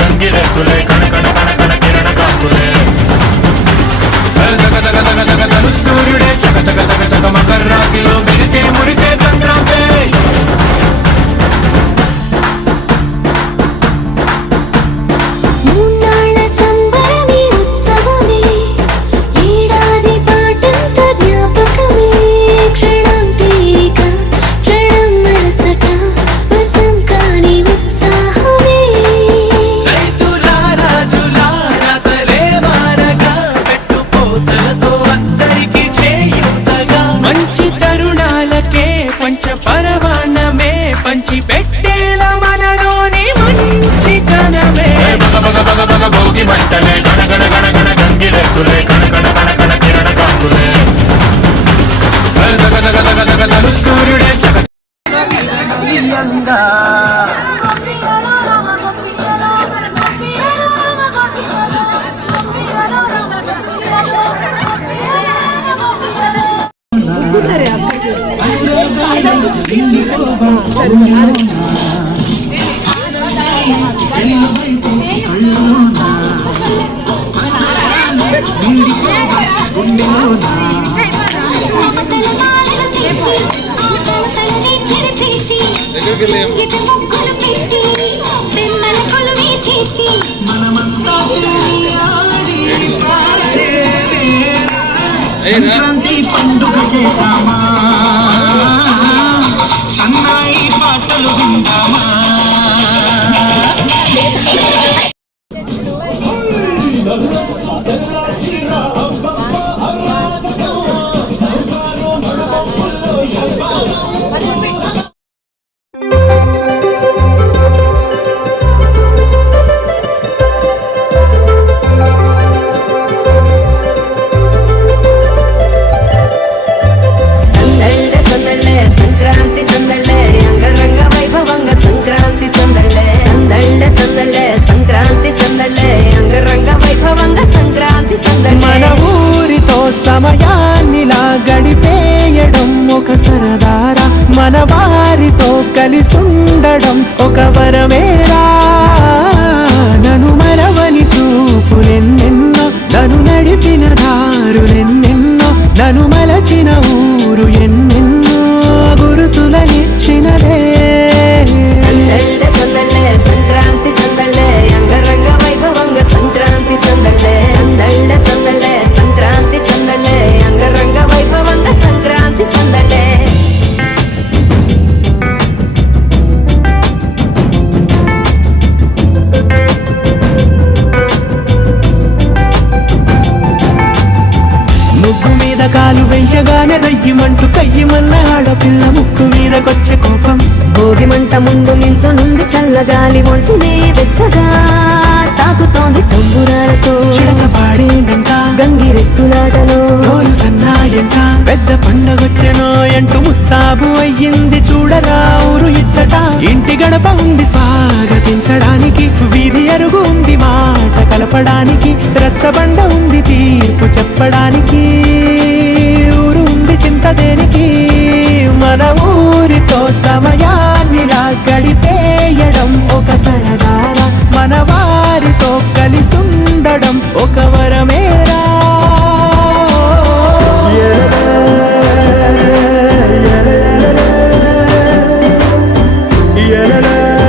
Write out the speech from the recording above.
గంగిరెద్దులే కణ కణ కణ కణ కిరణ కాంతులే మంటలే గణగణ గణగణ గంగిరెద్దులే కణకణ కణకణ కిరణ కాంతులే దగ దగ దగ దగ దగ సూర్యుడే చక సంక్రాంతి పండుగ చేద్దామా సన్నాయి పాటలు విందామా మన ఊరితో సమయాన్నిలా గడిపేయడం ఒక సరదారా మన వారితో కలిసుండడం ఒక వరమేరా నన్ను మరవని చూపులెన్నెన్నో నన్ను నడిపిన దారులెన్నెన్నో నన్ను మలచిన ఊరు ఎన్నెన్నో గురుతులనిచ్చినదే సంక్రాంతి సందళ్ళే అంగరంగ వైభవంగా సంక్రాంతి సందళ్ళే సందళ్ళే సందళ్ళే సంక్రాంతి సందళ్ళే అంగరంగ వైభవంగా సంక్రాంతి సందళ్ళే ముగ్గు మీద కాలు వెయ్యగానే రయ్యమంటూ కయ్యమన్న ఆడపిల్ల ముక్కు మీదకొచ్చే కోపం భోగి మంట ముందు నిల్చొనుంది చల్లగాలి ఒంటినే వెచ్చగా తాకుతోంది తంబురాలతో చిడక పాడేండంట గంగిరెత్తులాటలో రోజు సన్నాయంట పెద్ద పండగొచ్చెనో అంటూ ముస్తాబు అయ్యింది చూడరా ఊరు ఇచ్చట ఇంటి గడప ఉంది స్వాగతించడానికి వీధి అరుగు ఉంది మాట కలపడానికి రచ్చబండ ఉంది తీర్పు చెప్పడానికి ఊరు ఉంది చింత దేనికి మన ఊరితో సమయాన్నిలా గడిపేయడం ఒక